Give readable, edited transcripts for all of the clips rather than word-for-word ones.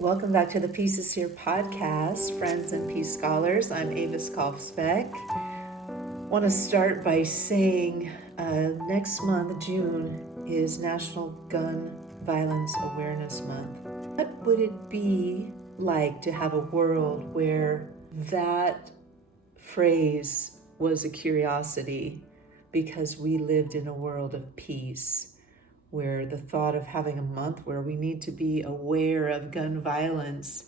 Welcome back to the Pieces Here podcast, friends and peace scholars. I'm Avis Kaufsbeck. I want to start by saying next month, June, is National Gun Violence Awareness Month. What would it be like to have a world where that phrase was a curiosity because we lived in a world of peace, where the thought of having a month where we need to be aware of gun violence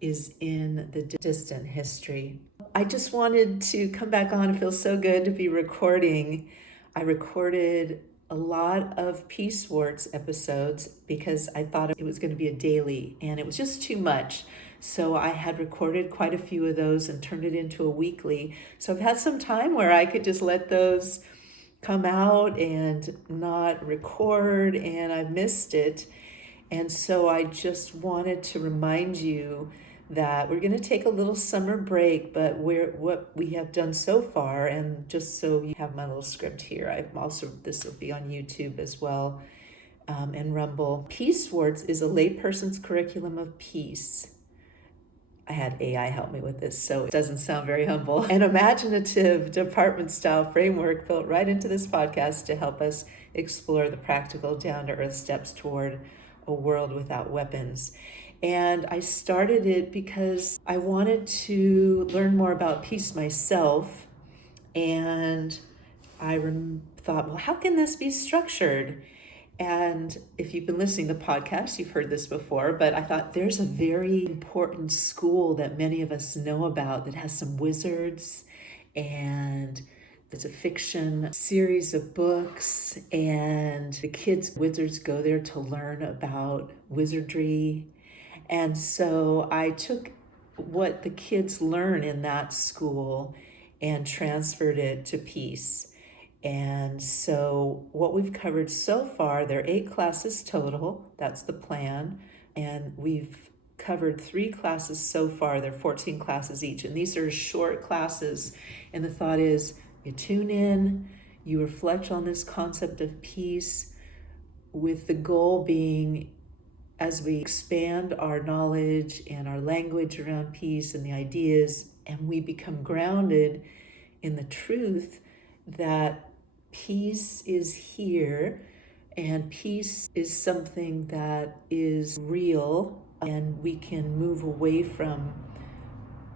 is in the distant history. I just wanted to come back on. It feels so good to be recording. I recorded a lot of Peacewarts episodes because I thought it was going to be a daily, and it was just too much. So I had recorded quite a few of those and turned it into a weekly. So I've had some time where I could just let those come out and not record, and I missed it. And so I just wanted to remind you that we're going to take a little summer break, but what we have done so far, and just so you have my little script here, this will be on YouTube as well, and Rumble. Peacewarts is a layperson's curriculum of peace. I had AI help me with this, so it doesn't sound very humble. An imaginative department-style framework built right into this podcast to help us explore the practical, down-to-earth steps toward a world without weapons. And I started it because I wanted to learn more about peace myself, and I thought, well, how can this be structured? And if you've been listening to the podcast, you've heard this before, but I thought there's a very important school that many of us know about that has some wizards, and it's a fiction series of books, and the wizards go there to learn about wizardry. And so I took what the kids learn in that school and transferred it to peace. And so what we've covered so far, there are 8 classes total. That's the plan. And we've covered 3 classes so far. There are 14 classes each. And these are short classes. And the thought is you tune in, you reflect on this concept of peace, with the goal being, as we expand our knowledge and our language around peace and the ideas, and we become grounded in the truth that peace is here, and peace is something that is real, and we can move away from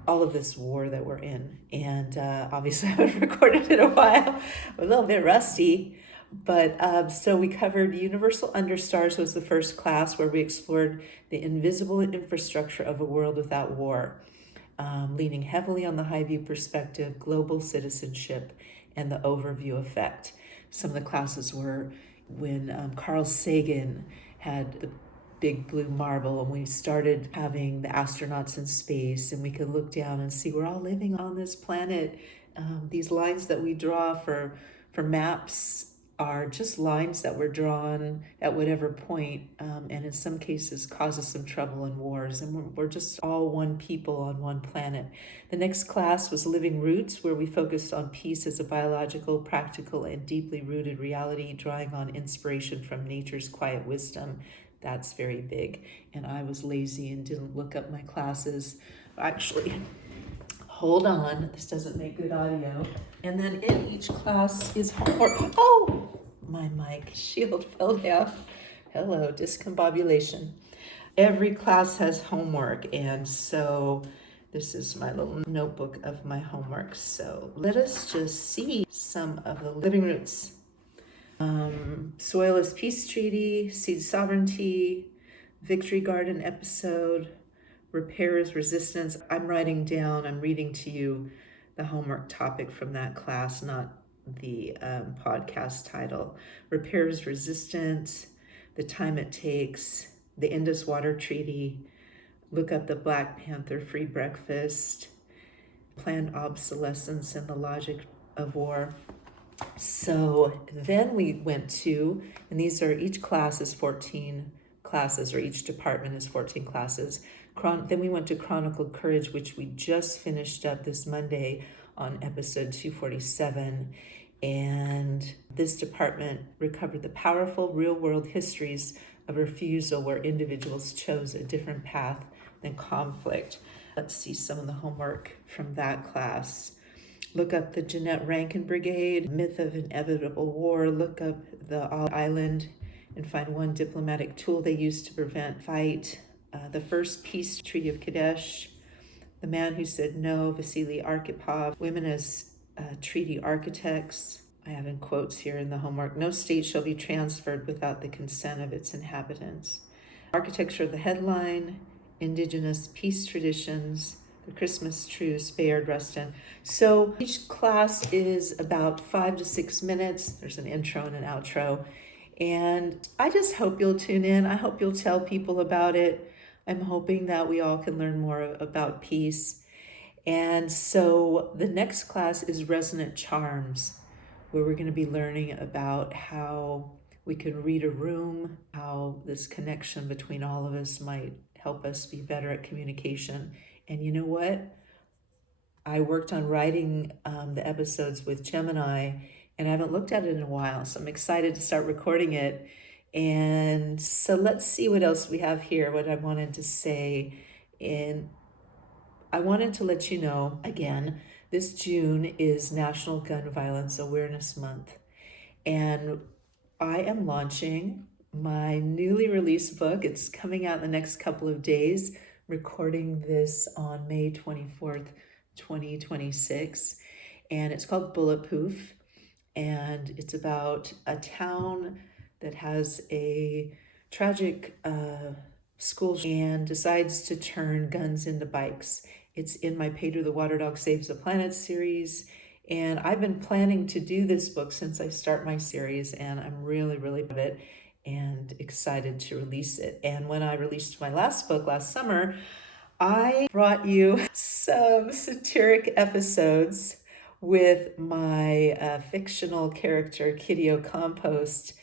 all of this war that we're in. And obviously I haven't recorded in a while. I'm a little bit rusty. But so we covered Universal Understars was the first class, where we explored the invisible infrastructure of a world without war, leaning heavily on the high view perspective, global citizenship, and the overview effect. Some of the classes were when Carl Sagan had the big blue marble, and we started having the astronauts in space, and we could look down and see we're all living on this planet. These lines that we draw for maps are just lines that were drawn at whatever point, and in some cases causes some trouble in wars, and we're just all one people on one planet. The next class was Living Roots, where we focused on peace as a biological, practical, and deeply rooted reality, drawing on inspiration from nature's quiet wisdom. That's very big, and I was lazy and didn't look up my classes. Actually, hold on, this doesn't make good audio. And then in each class is homework. Oh, my mic shield fell down. Hello, discombobulation. Every class has homework, and so this is my little notebook of my homework. So let us just see some of the living roots. Soil is Peace Treaty, Seed Sovereignty, Victory Garden episode, Repair is Resistance. I'm reading to you the homework topic from that class, not the podcast title. Repair is Resistance, The Time It Takes, the Indus Water Treaty, look up the Black Panther Free Breakfast, Planned Obsolescence and the Logic of War. So then we went to, and these are, each class is 14 classes, or each department is 14 classes. Then we went to Chronicled Courage, which we just finished up this Monday on episode 247. And this department recovered the powerful real-world histories of refusal where individuals chose a different path than conflict. Let's see some of the homework from that class. Look up the Jeanette Rankin Brigade, Myth of Inevitable War. Look up the island and find one diplomatic tool they used to prevent fight. The first peace treaty of Kadesh. The man who said no, Vasily Arkhipov. Women as treaty architects. I have in quotes here in the homework. No state shall be transferred without the consent of its inhabitants. Architecture of the headline. Indigenous peace traditions. The Christmas truce, Bayard Rustin. So each class is about 5 to 6 minutes. There's an intro and an outro. And I just hope you'll tune in. I hope you'll tell people about it. I'm hoping that we all can learn more about peace. And so the next class is Resonant Charms, where we're going to be learning about how we can read a room, how this connection between all of us might help us be better at communication. And you know what? I worked on writing the episodes with Gemini, and I haven't looked at it in a while, so I'm excited to start recording it. And so let's see what else we have here, what I wanted to say. And I wanted to let you know, again, this June is National Gun Violence Awareness Month. And I am launching my newly released book. It's coming out in the next couple of days, recording this on May 24th, 2026. And it's called Poof. And it's about a town that has a tragic school and decides to turn guns into bikes. It's in my Pedro the Water Dog Saves the Planet series. And I've been planning to do this book since I start my series, and I'm really proud of it and excited to release it. And when I released my last book last summer, I brought you some satiric episodes with my fictional character, Kitty O'Compost.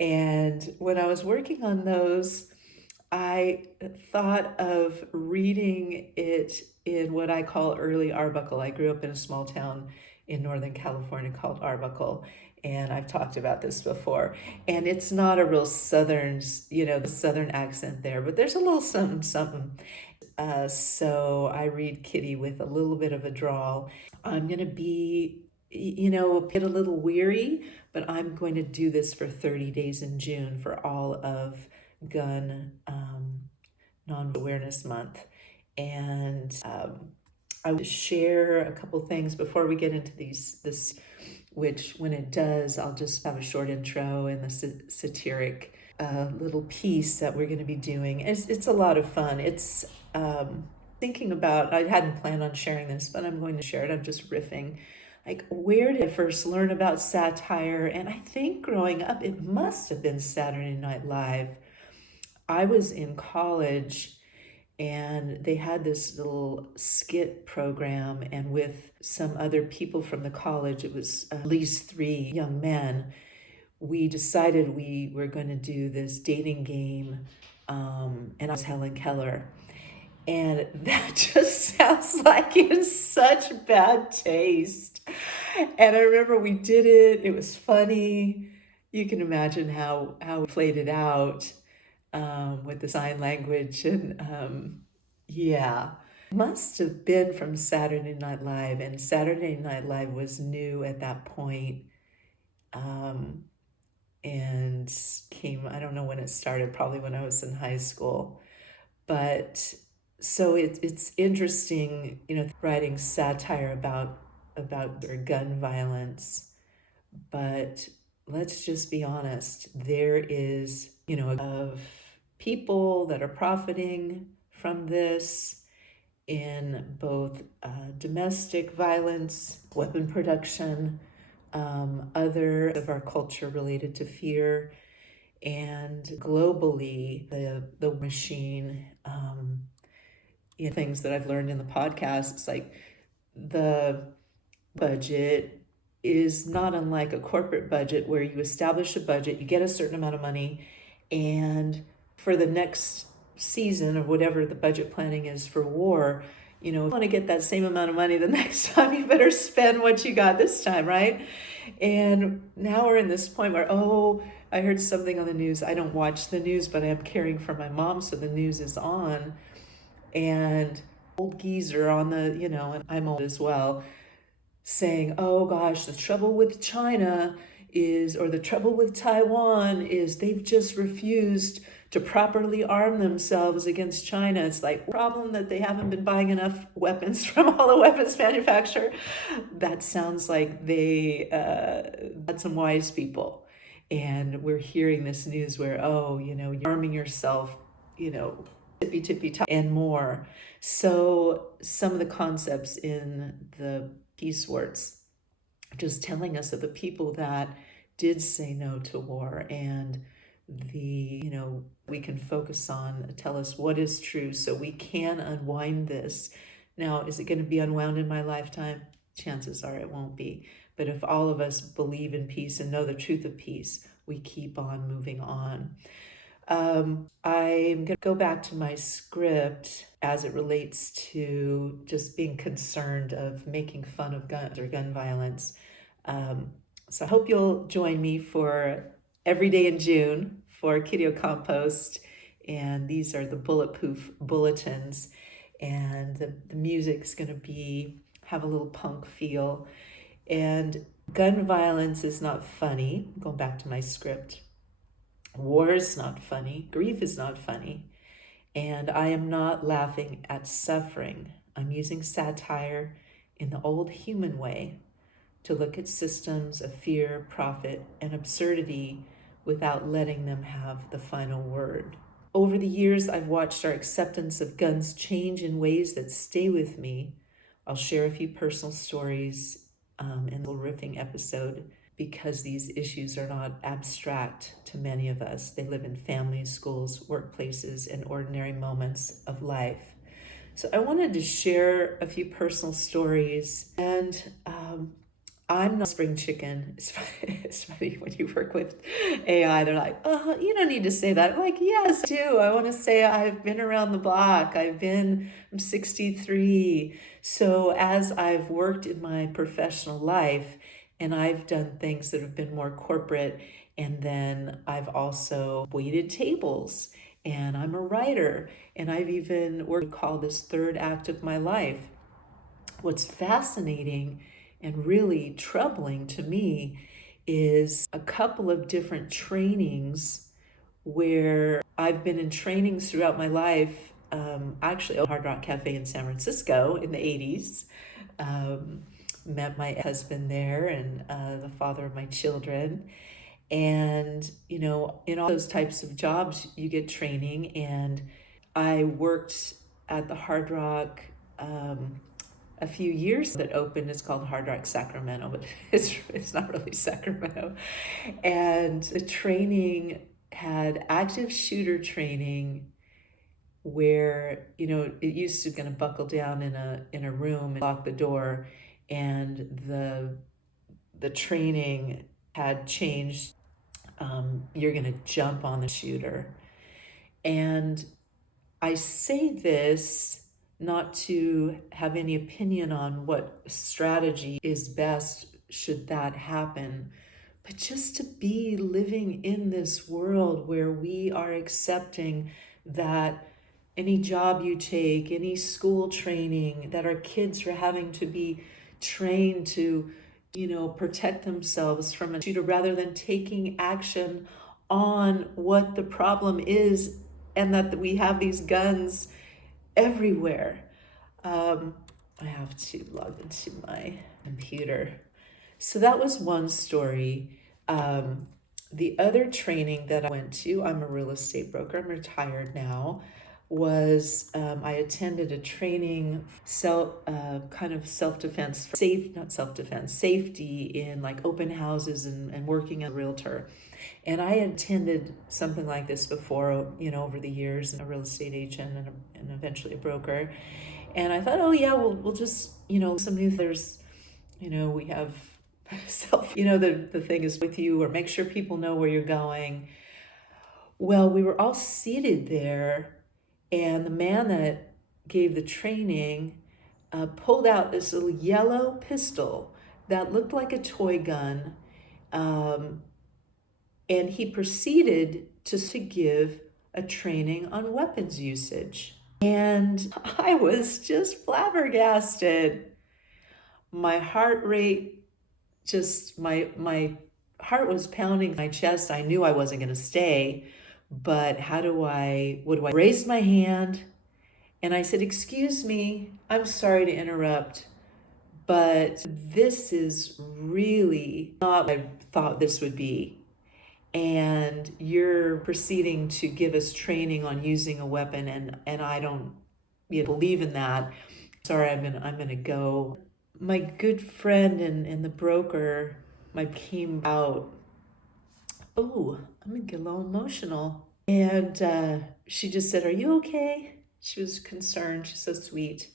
And when I was working on those, I thought of reading it in what I call early Arbuckle. I grew up in a small town in Northern California called Arbuckle, and I've talked about this before. And it's not a real Southern, the Southern accent there, but there's a little something. So I read Kitty with a little bit of a drawl. I'm going to be, a little weary, but I'm going to do this for 30 days in June for all of Gun Non-Awareness Month. And I will share a couple things before we get into this, which when it does, I'll just have a short intro and the satiric little piece that we're going to be doing. It's a lot of fun. It's thinking about, I hadn't planned on sharing this, but I'm going to share it. I'm just riffing. Like, where did I first learn about satire? And I think growing up, it must have been Saturday Night Live. I was in college and they had this little skit program, and with some other people from the college, it was at least 3 young men, we decided we were going to do this dating game, and I was Helen Keller. And that just sounds like in such bad taste. And I remember we did it. It was funny. You can imagine how we played it out with the sign language. And yeah, must have been from Saturday Night Live. And Saturday Night Live was new at that point. And came, I don't know when it started, probably when I was in high school. But so it's interesting, writing satire about gun violence. But let's just be honest, there is, of people that are profiting from this in both domestic violence, weapon production, other of our culture related to fear, and globally, the machine, things that I've learned in the podcast. It's like the budget is not unlike a corporate budget where you establish a budget, you get a certain amount of money, and for the next season of whatever the budget planning is for war, if you want to get that same amount of money the next time, you better spend what you got this time, right? And now we're in this point where, I heard something on the news. I don't watch the news, but I'm caring for my mom, so the news is on. And old geezer on the, and I'm old as well, saying, oh gosh, the trouble with China is, or the trouble with Taiwan is they've just refused to properly arm themselves against China. It's like, problem that they haven't been buying enough weapons from all the weapons manufacturer. That sounds like they had some wise people. And we're hearing this news where, oh, you're arming yourself, tippy tippy top and more. So some of the concepts in the Peacewarts just telling us of the people that did say no to war, and we can focus on, tell us what is true so we can unwind this. Now, is it going to be unwound in my lifetime? Chances are it won't be. But if all of us believe in peace and know the truth of peace, we keep on moving on. I'm going to go back to my script as it relates to just being concerned of making fun of guns or gun violence. So I hope you'll join me for every day in June for Kiddo Compost. And these are the Poof Bulletons. And the music's going to have a little punk feel. And gun violence is not funny. Going back to my script. War is not funny. Grief is not funny. And I am not laughing at suffering. I'm using satire in the old human way to look at systems of fear, profit, and absurdity without letting them have the final word. Over the years, I've watched our acceptance of guns change in ways that stay with me. I'll share a few personal stories in the riffing episode, because these issues are not abstract to many of us. They live in families, schools, workplaces, and ordinary moments of life. So I wanted to share a few personal stories. And I'm not a spring chicken. It's funny when you work with AI, they're like, oh, you don't need to say that. I'm like, yes, I do. I want to say I've been around the block. I'm 63. So as I've worked in my professional life, and I've done things that have been more corporate, and then I've also waited tables, and I'm a writer, and I've even worked called this third act of my life. What's fascinating and really troubling to me is a couple of different trainings where I've been in trainings throughout my life, actually at Hard Rock Cafe in San Francisco in the 80s. Met my husband there and the father of my children. And, in all those types of jobs, you get training. And I worked at the Hard Rock a few years that opened. It's called Hard Rock Sacramento, but it's not really Sacramento. And the training had active shooter training where, it used to kind of buckle down in a room and lock the door. And the training had changed. You're going to jump on the shooter. And I say this not to have any opinion on what strategy is best should that happen, but just to be living in this world where we are accepting that any job you take, any school training, that our kids are having to be trained to, protect themselves from a shooter rather than taking action on what the problem is, and that we have these guns everywhere. I have to log into my computer. So that was one story. The other training that I went to, I'm a real estate broker, I'm retired now, was I attended a training, kind of self-defense, safety in like open houses and working as a realtor. And I attended something like this before, over the years, a real estate agent and eventually a broker. And I thought, oh yeah, we'll just, some new, there's, we have the thing is with you, or make sure people know where you're going. Well, we were all seated there, and the man that gave the training pulled out this little yellow pistol that looked like a toy gun. And he proceeded to give a training on weapons usage. And I was just flabbergasted. My heart rate my heart was pounding my chest. I knew I wasn't going to stay, but what do I raise my hand? And I said, "Excuse me, I'm sorry to interrupt, but this is really not what I thought this would be. And you're proceeding to give us training on using a weapon, and I don't believe in that. Sorry, I'm gonna go." My good friend and the broker, came out. Oh, I'm gonna get a little emotional. And she just said, "Are you okay?" She was concerned. She's so sweet.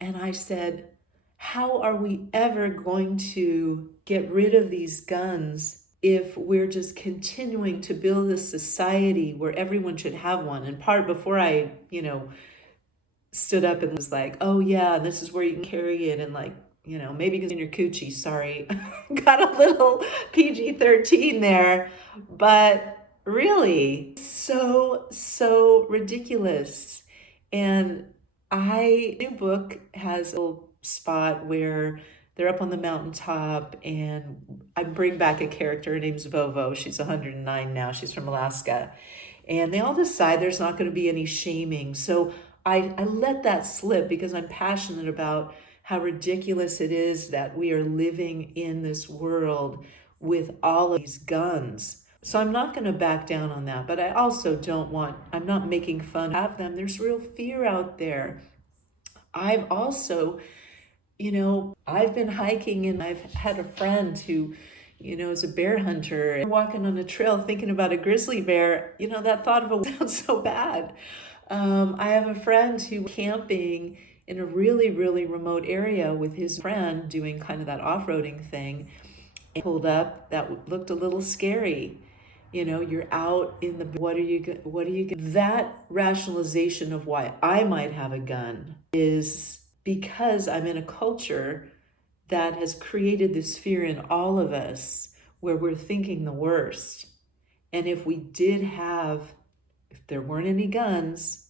And I said, "How are we ever going to get rid of these guns if we're just continuing to build a society where everyone should have one?" And before I, stood up and was like, "Oh yeah, this is where you can carry it," and maybe because in your coochie, sorry, got a little PG-13 there, but really, so ridiculous. And new book has a little spot where they're up on the mountaintop, and I bring back a character. Her name's Vovo. She's 109 now. She's from Alaska. And they all decide there's not going to be any shaming. So I let that slip because I'm passionate about how ridiculous it is that we are living in this world with all of these guns. So I'm not going to back down on that, but I also I'm not making fun of them. There's real fear out there. I've also, I've been hiking, and I've had a friend who, is a bear hunter, and walking on a trail thinking about a grizzly bear. That thought of it sounds so bad. I have a friend who camping in a really, really remote area with his friend doing kind of that off-roading thing, and pulled up that looked a little scary. You're out in the, what are you, that rationalization of why I might have a gun is because I'm in a culture that has created this fear in all of us where we're thinking the worst. And if there weren't any guns,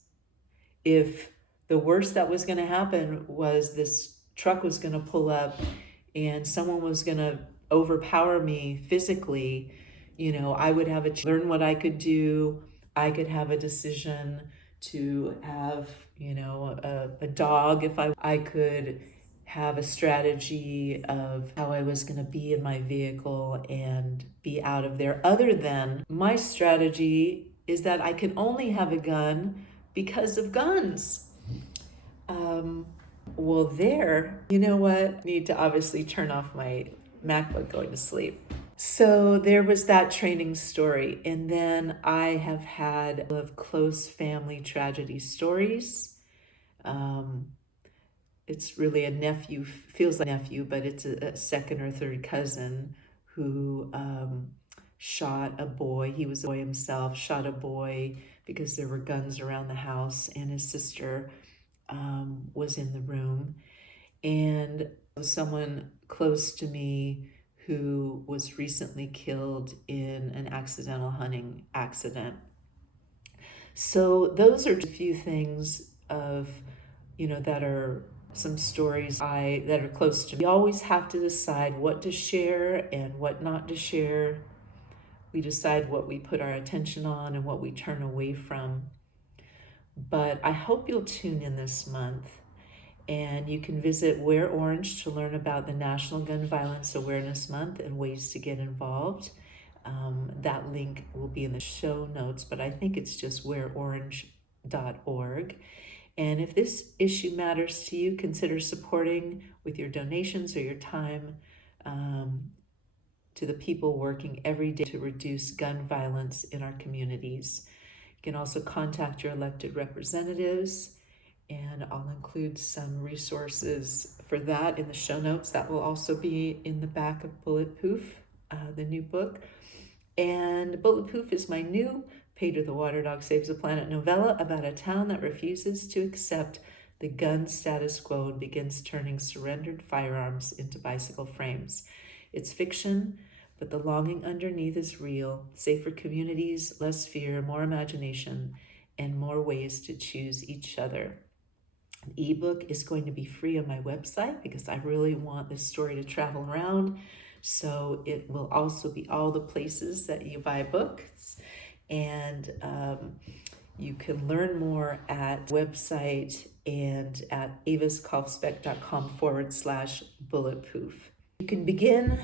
if the worst that was going to happen was this truck was going to pull up and someone was going to overpower me physically, I would have learn what I could do. I could have a decision to have, a dog if I could have a strategy of how I was going to be in my vehicle and be out of there. Other than my strategy is that I can only have a gun because of guns. You know what? Need to obviously turn off my MacBook going to sleep. So there was that training story. And then I have had a lot of close family tragedy stories. It's really a nephew, feels like a nephew, but it's a second or third cousin who shot a boy. He was a boy himself, shot a boy because there were guns around the house, and his sister was in the room. And someone close to me who was recently killed in an accidental hunting accident. So those are a few things of, that are some stories that are close to me. We always have to decide what to share and what not to share. We decide what we put our attention on and what we turn away from. But I hope you'll tune in this month. And you can visit Wear Orange to learn about the National Gun Violence Awareness Month and ways to get involved. That link will be in the show notes, but I think it's just wearorange.org. And if this issue matters to you, consider supporting with your donations or your time to the people working every day to reduce gun violence in our communities. You can also contact your elected representatives, and I'll include some resources for that in the show notes. That will also be in the back of Poof, the new book. And Poof is my new Pedro the Water Dog Saves the Planet novella about a town that refuses to accept the gun status quo and begins turning surrendered firearms into bicycle frames. It's fiction, but the longing underneath is real. Safer communities, less fear, more imagination, and more ways to choose each other. An ebook is going to be free on my website because I really want this story to travel around. So it will also be all the places that you buy books. And you can learn more at website and at aviskolfsbeck.com/bulletpoof. You can begin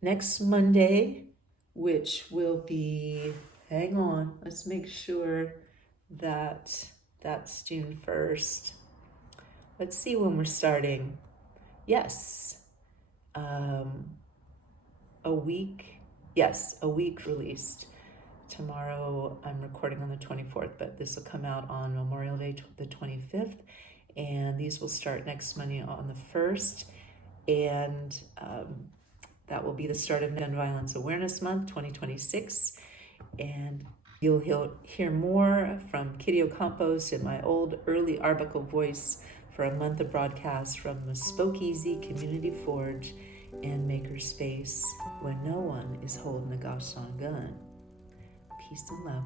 next Monday, which will be, hang on, let's make sure that that's June 1st. Let's see when we're starting. Yes, a week released. Tomorrow I'm recording on the 24th, but this will come out on Memorial Day, the 25th, and these will start next Monday on the 1st, and that will be the start of Gun Violence Awareness Month 2026, and you'll hear more from Kitty Ocampos in my old early Arbuckle voice for a month of broadcasts from the Spokeasy Community Forge and Makerspace when no one is holding a gosh darn gun. Peace and love.